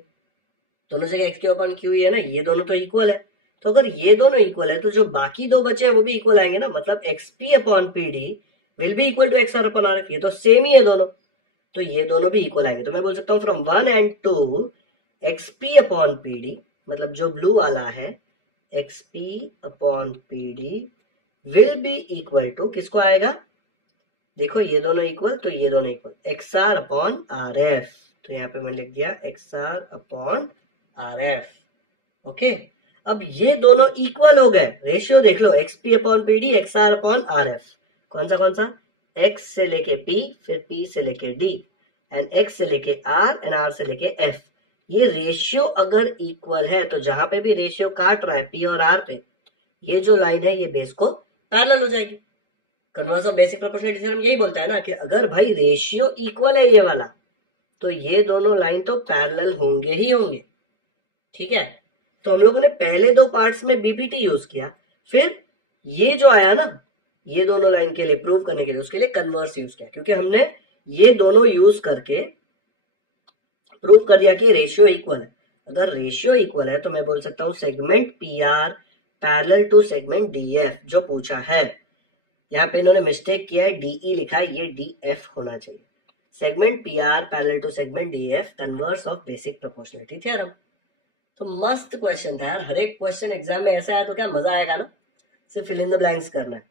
दोनों जगह एक्स क्यू अपॉन क्यू ई है ना, ये दोनों तो इक्वल है। तो अगर ये दोनों इक्वल है तो जो बाकी दो बचे हैं वो भी इक्वल आएंगे ना, मतलब X P upon P D will be equal to X R upon R F, ये तो सेम ही है दोनों, तो ये दोनों भी इक्वल आएंगे। तो मैं बोल सकता हूँ from 1 and 2 X P upon P D, मतलब जो ब्लू वाला है X P upon P D will be equal to किसको आएगा, देखो ये दोनों इक्वल तो ये दोनों equal, X R upon R F. तो यहाँ पे मैंने लिख दिया X R upon R F. Okay, अब ये दोनों इक्वल हो गए, रेशियो देख लो, X P upon P D X R upon R F, कौन सा, एक्स से लेके पी, फिर पी से लेके डी, एंड एक्स से लेके आर एंड आर से लेके एफ। ये रेशियो अगर इक्वल है तो जहां पे भी रेशियो काट रहा है पी और आर पे, ये जो लाइन है ये बेस को पैरेलल हो जाएगी। Converse of basic proportionality theorem यही बोलता है ना कि अगर भाई रेशियो इक्वल है ये वाला, तो ये दोनों लाइन तो पैरेलल होंगे ही होंगे। ठीक है, तो हम लोगों ने पहले दो पार्ट्स में बीपीटी यूज किया, फिर ये जो आया ना, ये दोनों लाइन के लिए प्रूव करने के लिए उसके लिए कन्वर्स यूज किया, क्योंकि हमने ये दोनों यूज करके प्रूव कर दिया कि रेशियो इक्वल है। अगर रेशियो इक्वल है तो मैं बोल सकता हूं segment P R parallel to segment D F, जो पूछा है। यहाँ पे इन्होंने मिस्टेक किया है, डीई लिखा है, ये डी एफ होना चाहिए। Segment P R parallel to segment D F, converse of basic proportionality theorem. तो मस्त क्वेश्चन था यार, हर एक क्वेश्चन एग्जाम में ऐसा है तो क्या मजा आएगा ना, सिर्फ फिल इन द ब्लैंक्स करना है।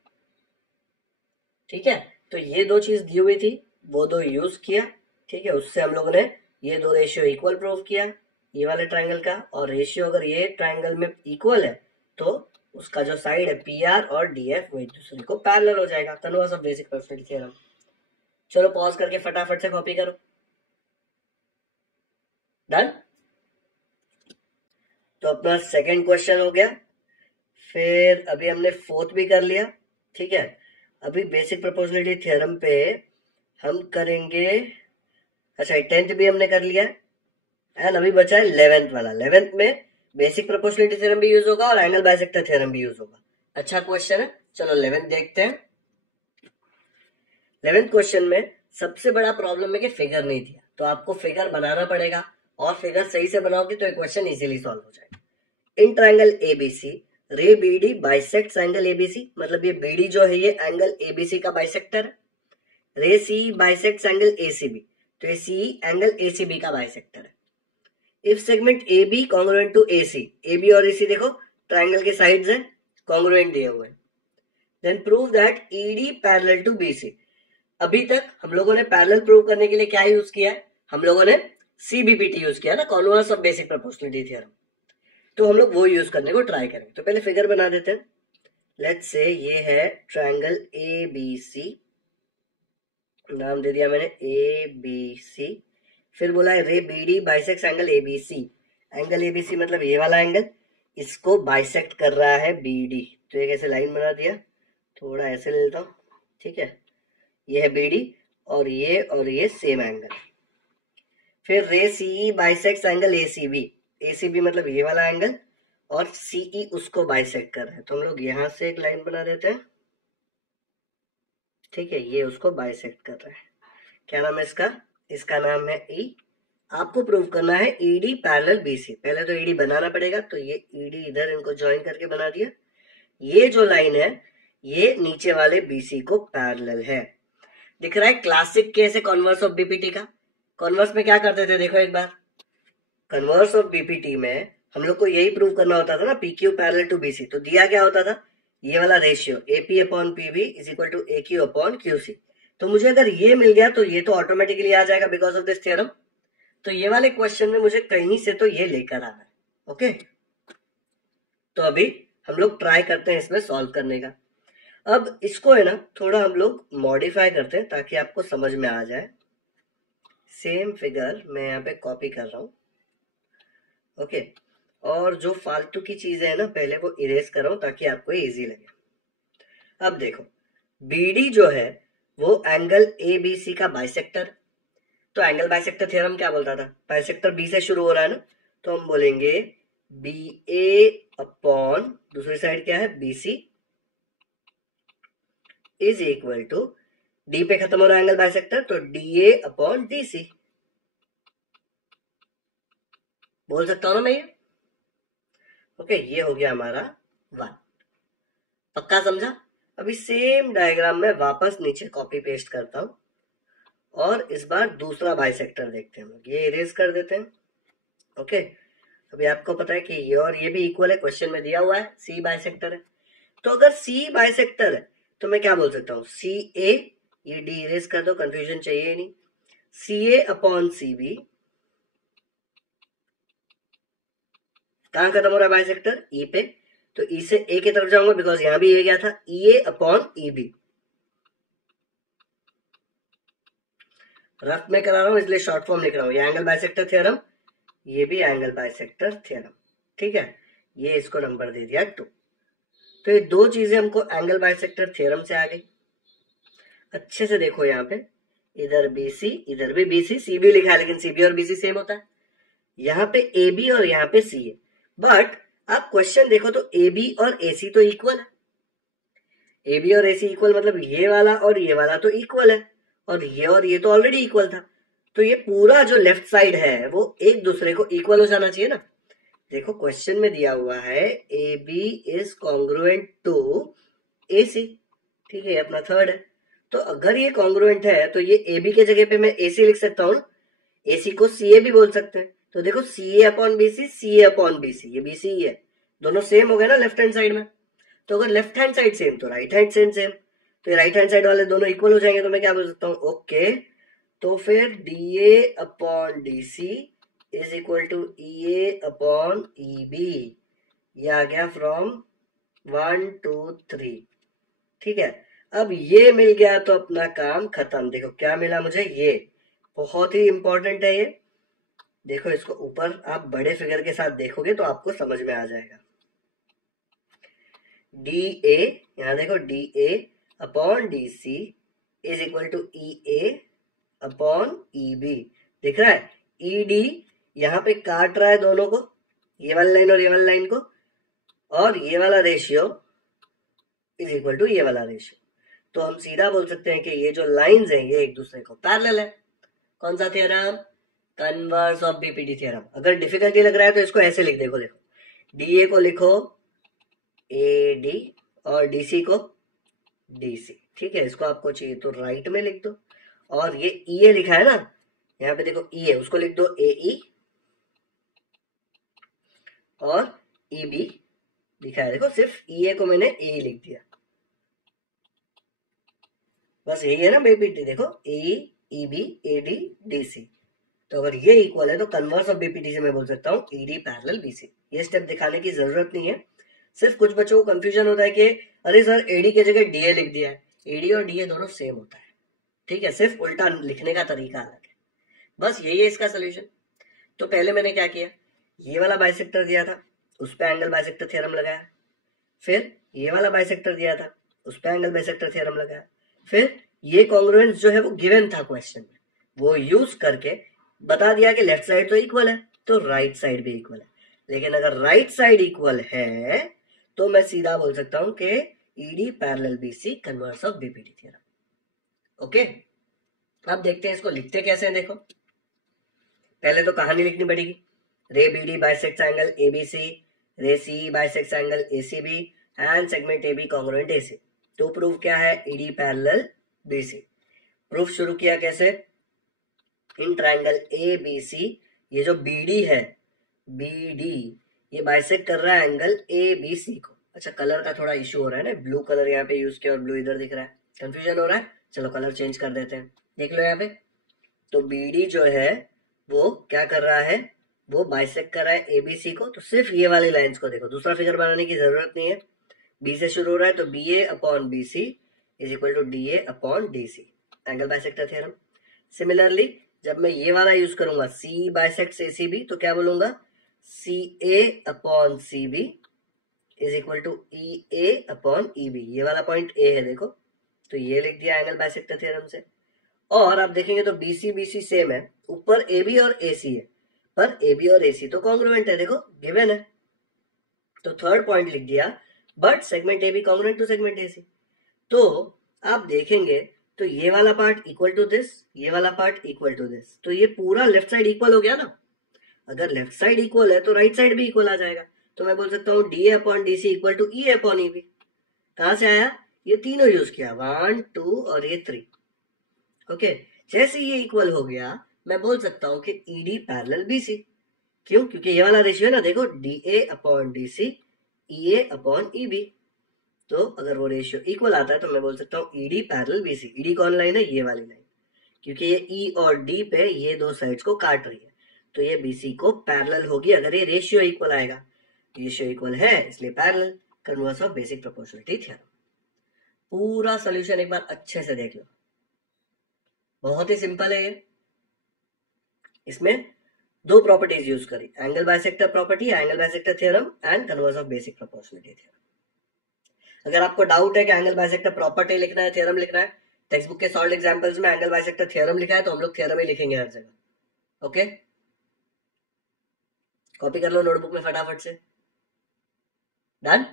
ठीक है, तो ये दो चीज दी हुई थी, वो दो यूज किया। ठीक है, उससे हम लोगों ने ये दो रेशियो इक्वल प्रूव किया, ये वाले ट्रायंगल का, और रेशियो अगर ये ट्रायंगल में इक्वल है तो उसका जो साइड है पी आर और डी एफ वो एक दूसरे को पैरेलल हो जाएगा, converse of basic proportionality theorem. चलो पॉज करके फटाफट से कॉपी करो। डन, तो अपना सेकंड क्वेश्चन हो गया, फिर अभी हमने फोर्थ भी कर लिया। ठीक है, अभी बेसिक प्रोपोर्शनलिटी थ्योरम पे हम करेंगे, अच्छा 10th भी हमने कर लिया है, एंड अभी बचा है 11th वाला। 11th में बेसिक प्रोपोर्शनलिटी थ्योरम भी यूज होगा और एंगल बाइसेक्टर थ्योरम भी यूज होगा। अच्छा क्वेश्चन है, चलो 11th देखते हैं। 11th क्वेश्चन में सबसे बड़ा प्रॉब्लम है कि फिगर नहीं दिया, तो आपको फिगर बनाना पड़ेगा, और फिगर सही से बनाओगे तो क्वेश्चन इजीली सॉल्व हो जाएगा। इन ट्रायंगल एबीसी रे बीडी बाइसेक्ट्स एंगल एबीसी, मतलब ये बीडी जो है ये एंगल एबीसी का बाइसेक्टर है। रे सी बाइसेक्ट्स एंगल एसीबी, तो ये सी एंगल एसीबी का बाइसेक्टर है। If segment A B congruent to A C, A B और ए सी देखो ट्राइंगल के साइड्स हैं, कॉन्ग्रुएंट दिए हुए हैं, then prove that ED parallel to B C. अभी तक हम लोगों ने पैरेलल प्रूव करने के लिए क्या यूज किया है, हम लोगों ने सीबीपीटी यूज किया ना, converse of basic proportionality theorem, तो हम लोग वो यूज करने को ट्राई करेंगे। तो पहले फिगर बना देते हैं। लेट्स से ये है ट्राइंगल ए बी सी, नाम दे दिया मैंने ए बी सी, फिर बोला है ray B D bisect angle ABC, angle ABC मतलब ये वाला एंगल, इसको बाइसेक्ट कर रहा है बी डी, तो एक ऐसे लाइन बना दिया, थोड़ा ऐसे ले लेता हूँ। ठीक है, ये है बी डी और ये सेम एंगल। फिर ray CE bisect angle ACB, ACB मतलब ये वाला एंगल, और सीई उसको बाइसेक्ट कर रहा है, तो हम लोग यहां से एक लाइन बना देते हैं। ठीक है, ये उसको बाइसेक्ट कर रहा है, क्या नाम है इसका, इसका नाम है ई। आपको प्रूव करना है ईडी पैरेलल बीसी, पहले तो ईडी बनाना पड़ेगा, तो ये ईडी इधर इनको ज्वाइन करके बना दिया। ये जो लाइन है ये नीचे वाले बीसी को पैरेलल है। दिख रहा है क्लासिक केस है कन्वर्स ऑफ बीपीटी का। कन्वर्स में क्या करते थे देखो एक बार, कन्वर्स ऑफ बीपीटी में हम लोग को यही प्रूव करना होता था ना, P Q parallel to BC. तो दिया क्या होता था, ये वाला ratio AP upon PB is equal to A Q upon QC. तो मुझे अगर ये मिल गया तो ये तो ऑटोमेटिकली आ जाएगा बिकॉज ऑफ दिस थ्योरम। तो ये वाले क्वेश्चन में मुझे कहीं से तो ये लेकर आना है। ओके, तो अभी हम लोग ट्राई करते हैं इसमें सॉल्व करने का। अब इसको है ना थोड़ा हम लोग मॉडिफाई करते हैं ताकि आपको समझ में आ जाए। सेम फिगर मैं यहाँ पे कॉपी कर रहा हूँ। ओके, और जो फालतू की चीजें है ना पहले वो इरेज कर रहा हूं ताकि आपको इजी लगे। अब देखो, बीडी जो है वो एंगल ए बी सी का बाइसेक्टर। तो एंगल बाइसेक्टर थ्योरम क्या बोलता था, बाइसेक्टर बी से शुरू हो रहा है ना, तो हम बोलेंगे बी ए अपॉन दूसरी साइड क्या है B C is equal to D पे खत्म हो रहा है एंगल बाइसेक्टर, तो D A upon D C. बोल सकता हूं ना मैं ये। ओके, ये हो गया हमारा वन। पक्का समझा। अभी सेम डायग्राम में वापस नीचे कॉपी पेस्ट करता हूं और इस बार दूसरा बाइसेक्टर देखते हैं। हम ये इरेज कर देते हैं। ओके, अभी आपको पता है कि ये और ये भी इक्वल है, क्वेश्चन में दिया हुआ है सी बाइसेक्टर है। तो अगर सी बाइसेक्टर है तो मैं क्या बोल सकता हूँ, सी ए, ये डी इरेज कर दो, कंफ्यूजन चाहिए ही नहीं, सी ए अपॉन सी बी। कहां खत्म हो रहा है बाइसेक्टर, ई पे, तो ई से ए की तरफ जाऊंगा बिकॉज यहां भी ये गया था, ई A upon E B. Rough में करा रहा हूं इसलिए शॉर्ट फॉर्म लिख रहा हूं। ये एंगल बाइसेक्टर थ्योरम, ये भी एंगल बाइसेक्टर थ्योरम। ठीक है, ये इसको नंबर दे दिया 2। तो ये दो चीजें हमको एंगल बाइसेक्टर थ्योरम से आ गई। अच्छे से देखो यहाँ पे, इधर बीसी इधर भी बीसी, सी भी लिखा है लेकिन सीबी और बीसी सेम होता है। यहाँ पे ए बी और यहाँ पे सी है, बट आप क्वेश्चन देखो तो ए बी और ए सी तो इक्वल है। ए बी और ए सी इक्वल मतलब ये वाला और ये वाला तो इक्वल है, और ये तो ऑलरेडी इक्वल था। तो ये पूरा जो लेफ्ट साइड है वो एक दूसरे को इक्वल हो जाना चाहिए ना। देखो क्वेश्चन में दिया हुआ है A B is congruent to A C. ठीक है, अपना थर्ड है। तो अगर ये कॉन्ग्रुएंट है तो ये ए बी के जगह पे मैं ए सी लिख सकता हूँ, ए सी को सी ए भी बोल सकते हैं। तो देखो सी ए अपॉन बी सी ए अपॉन बी सी, ये बी सी ही है, दोनों सेम हो गए ना लेफ्ट हैंड साइड में। तो अगर लेफ्ट हैंड साइड सेम तो राइट हैंड साइड सेम, तो ये राइट हैंड साइड वाले दोनों इक्वल हो जाएंगे। तो मैं क्या बोल सकता हूँ, ओके, तो फिर D A upon D C is equal to E A upon E B. ये आ गया फ्रॉम 1 2 3। ठीक है, अब ये मिल गया तो अपना काम खत्म। देखो क्या मिला मुझे, ये बहुत ही इंपॉर्टेंट है ये। देखो इसको ऊपर आप बड़े फिगर के साथ देखोगे तो आपको समझ में आ जाएगा। डी ए, यहां देखो D A upon D C is equal to E A upon E B. दिख रहा है, ई डी यहां पे काट रहा है दोनों को, ये वाली लाइन और ये वाली लाइन को, और ये वाला रेशियो इज इक्वल टू ये वाला रेशियो। तो हम सीधा बोल सकते हैं कि ये जो लाइंस हैं ये एक दूसरे को पैरेलल है। कौन सा theorem, converse of BPT theorem. अगर डिफिकल्टी लग रहा है तो इसको ऐसे लिख देखो, डी ए को लिखो ए डी और डीसी को डीसी। ठीक है, इसको आपको चाहिए तो राइट में लिख दो, और ये ई ए लिखा है ना, यहाँ पे देखो ई ए, उसको लिख दो ए ई, और ई बी लिखा है, देखो सिर्फ ई ए को मैंने ए लिख दिया, बस यही है ना बीपीटी। देखो A E B A D D C. तो अगर ये इक्वल है तो कन्वर्स ऑफ बीपीटी से मैं बोल सकता हूँ E D parallel B C. ये स्टेप दिखाने की जरूरत नहीं है, सिर्फ कुछ बच्चों को कंफ्यूजन होता है कि अरे सर एडी की जगह डीए लिख दिया है। एडी और डीए दोनों सेम होता है। ठीक है, सिर्फ उल्टा लिखने का तरीका अलग है, बस यही है इसका सोल्यूशन। तो पहले मैंने क्या किया, ये वाला बाइसेक्टर दिया था उस पर एंगल बाइसेक्टर थ्योरम लगाया, फिर ये वाला बाइसेक्टर दिया था उस पर एंगल बाइसेक्टर थ्योरम लगाया, फिर ये कॉन्ग्रुएंस जो है वो गिवन था क्वेश्चन में, वो यूज करके बता दिया कि लेफ्ट साइड तो इक्वल है तो राइट साइड भी इक्वल है। लेकिन अगर राइट साइड इक्वल है तो मैं सीधा बोल सकता हूं कि ED parallel BC converse of BPT theorem. Okay, अब देखते हैं इसको लिखते कैसे हैं। देखो पहले तो कहानी लिखनी पड़ेगी, रे BD bisects angle ABC, ray C bisects angle ACB and segment AB congruent AC. तो प्रूफ क्या है, ईडी पैरेलल बीसी। प्रूफ शुरू किया कैसे, in triangle A B C, ये जो बी डी है, बी डी ये बाइसेक्ट कर रहा है एंगल ABC को। अच्छा, कलर का थोड़ा इशू हो रहा है ना, ब्लू कलर यहाँ पे यूज किया और ब्लू इधर दिख रहा है, कंफ्यूजन हो रहा है। चलो कलर चेंज कर देते हैं, देख लो यहाँ पे। तो BD जो है वो क्या कर रहा है, वो बाइसेक्ट कर रहा है ABC को। तो सिर्फ ये वाली लाइंस को देखो, दूसरा फिगर बनाने की जरूरत नहीं है। B से शुरू हो रहा है तो BA upon BC is equal to DA upon DC, angle bisector theorem. Similarly जब मैं ये वाला यूज करूंगा C बाइसेक्ट्स ACB, तो क्या बोलूंगा, CA upon CB is equal to EA upon EB। ये वाला पॉइंट A है देखो, तो ये लिख दिया एंगल बाइसेक्टर थ्योरम से। और आप देखेंगे तो BC सेम है, ऊपर AB और AC है, पर AB और AC तो कॉन्ग्रुएंट है, देखो गिवन है। तो थर्ड पॉइंट लिख दिया, but segment AB congruent to segment AC। तो आप देखेंगे तो ये वाला पार्ट इक्वल टू दिस, ये वाला पार्ट इक्वल टू दिस, तो ये पूरा लेफ्ट साइड इक्वल हो गया ना। अगर लेफ्ट साइड इक्वल है तो राइट साइड भी इक्वल आ जाएगा। तो मैं बोल सकता हूँ DA upon DC equal to E upon EB। कहां से आया, ये तीनों यूज किया, 1 2 और ये 3। ओके, जैसे ये इक्वल हो गया, मैं बोल सकता हूं कि ED पैरेलल BC। क्यों, क्योंकि ये वाला रेशियो है ना, देखो DA upon DC EA upon EB। तो अगर वो रेशियो इक्वल आता है तो मैं बोल सकता हूँ ED पैरेलल BC। ED कौन लाइन है, ये वाली लाइन, क्योंकि ये E और D पे ये दो साइड्स को काट रही है, तो ये BC को पैरेलल होगी अगर ये रेशियो इक्वल आएगा। रेशियो इक्वल है इसलिए parallel, converse of basic proportionality theorem. पूरा सॉल्यूशन एक बार अच्छे से देख लो, बहुत ही सिंपल है ये। इसमें दो प्रॉपर्टीज यूज करी, angle bisector property, angle bisector theorem and converse of basic proportionality theorem. अगर आपको डाउट है कि एंगल बाइसेक्टर प्रॉपर्टी लिखना है, थ्योरम लिखना है, टेक्स्ट बुक के सॉल्व एग्जांपल्स में एंगल बाइसेक्टर थ्योरम लिखा है तो हम लोग थ्योरम ही लिखेंगे हर जगह। ओके, कॉपी कर लो नोटबुक में फटाफट से। डन।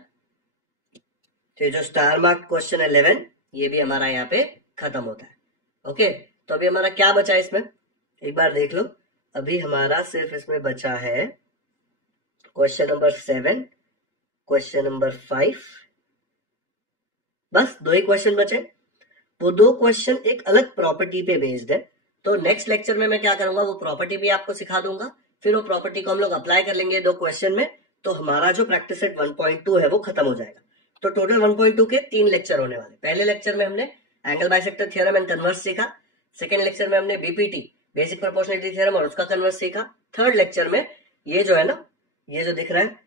तो ये जो स्टार मार्क क्वेश्चन 11, ये भी हमारा यहाँ पे खत्म होता है। ओके, तो अभी हमारा क्या बचा है इसमें, एक बार देख लो। अभी हमारा सिर्फ इसमें बचा है क्वेश्चन नंबर 7, क्वेश्चन नंबर 5, बस दो ही क्वेश्चन बचे। वो दो क्वेश्चन एक अलग प्रॉपर्टी पे बेस्ड है, तो नेक्स्ट लेक्चर में मैं क्या करूंगा, वो प्रॉपर्टी भी आपको सिखा दूंगा, फिर वो प्रॉपर्टी को हम लोग अप्लाई कर लेंगे दो क्वेश्चन में, तो हमारा जो प्रैक्टिस सेट 1.2 है वो खत्म हो जाएगा। तो टोटल 1.2 के 3 लेक्चर होने वाले। पहले लेक्चर में हमने angle bisector theorem and converse सीखा, सेकेंड लेक्चर में हमने BPT बेसिक प्रोपोर्शनलिटी थ्योरम और उसका कन्वर्स सीखा, थर्ड लेक्चर में ये जो है ना, ये जो दिख रहा है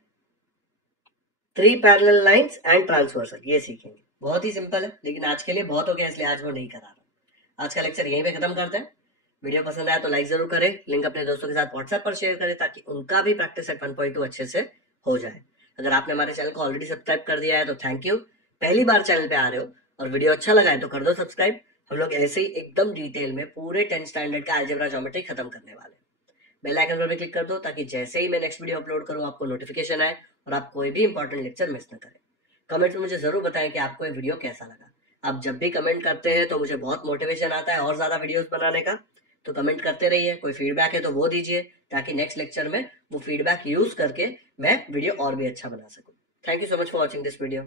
3 पैरेलल लाइंस एंड ट्रांसवर्सल, ये सीखेंगे। बहुत ही सिंपल है, लेकिन आज के लिए बहुत हो गया इसलिए आज वो नहीं करा रहा। आज का लेक्चर यहीं पे खत्म करते हैं। वीडियो पसंद आया तो लाइक जरूर करें, लिंक अपने दोस्तों के साथ व्हाट्सएप पर शेयर करें ताकि उनका भी प्रैक्टिस सेट 1.2 अच्छे से हो जाए। अगर आपने हमारे चैनल को ऑलरेडी सब्सक्राइब कर दिया है तो थैंक यू, पहली बार चैनल पे आ रहे हो और वीडियो अच्छा लगा है तो कर दो सब्सक्राइब। हम लोग ऐसे ही एकदम डिटेल में पूरे 10th स्टैंडर्ड का अलजेब्रा ज्योमेट्री खत्म करने वाले हैं। बेल आइकन पर भी क्लिक कर दो ताकि जैसे ही मैं नेक्स्ट वीडियो अपलोड करूं आपको नोटिफिकेशन आए और आप कोई भी इंपॉर्टेंट लेक्चर मिस न करें। कमेंट में मुझे जरूर बताएं कि आपको ये वीडियो कैसा लगा। आप जब भी कमेंट करते हैं तो मुझे बहुत मोटिवेशन आता है और ज्यादा वीडियोस बनाने का, तो कमेंट करते रहिए। कोई फीडबैक है तो वो दीजिए ताकि नेक्स्ट लेक्चर में वो फीडबैक यूज करके मैं वीडियो और भी अच्छा बना सकूं। Thank you so much for watching this video.